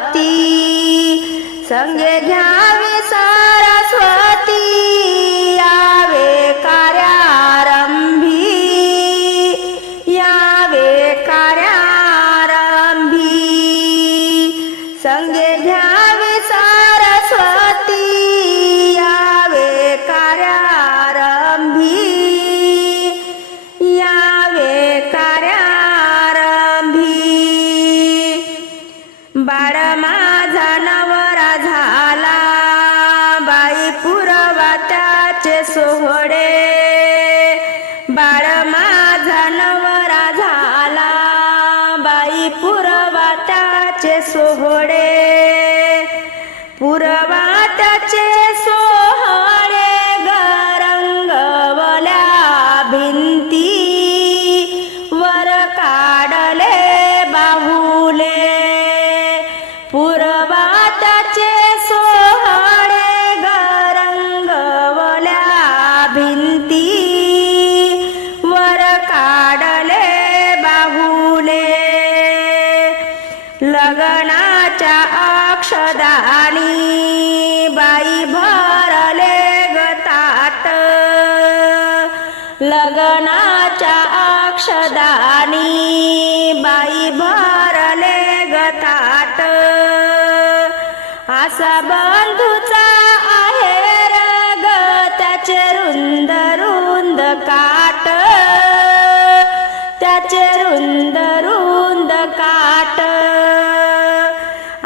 गणपती संगे घ्यावे सरस्वती. यावे कार्यारंभी. यावे कार्यारंभी. संगे घ्या माझा नवरा झाला. बाई पुरवा त्याचे सोहळे. बाळ पुरवाताचे सोहळे गरंगवल्या भिंती. वर काढले बाहुले. लग्नाच्या अक्षदानी बाई भरले गतात. लग्नाच्या अक्षदानी बाई भरले गतात. असा बंधूचा आहे रग त्याचे रुंद रुंद काट. त्याचे रुंद रुंद काट.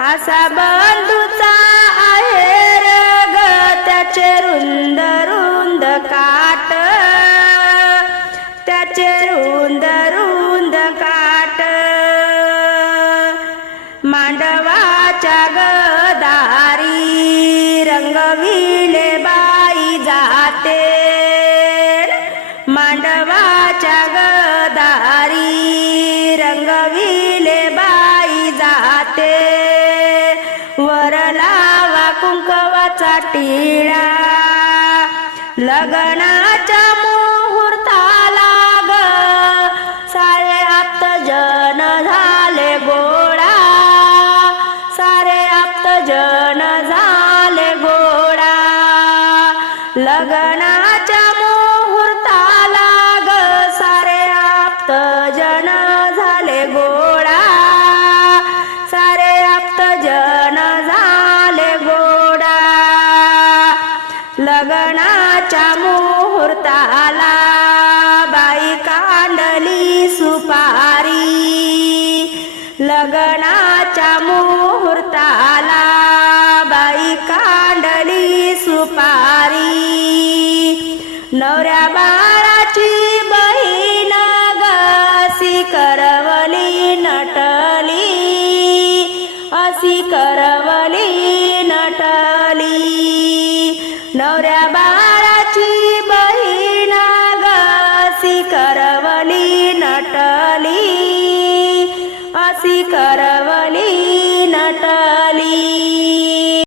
असा बंधूचा आहे रग त्याचे रुंद रुंद काट. त्याचे रुंद रुंद ते मांडवाच्या गदारी रंगविले बाई जाते. वर लावा कुंकवाचा टिळा. लग्न लग्नाच्या मुहूर्ताला बाई कांडली सुपारी. लग्नाच्या मुहूर्ताला बाई कांडली सुपारी. नवऱ्या बा करव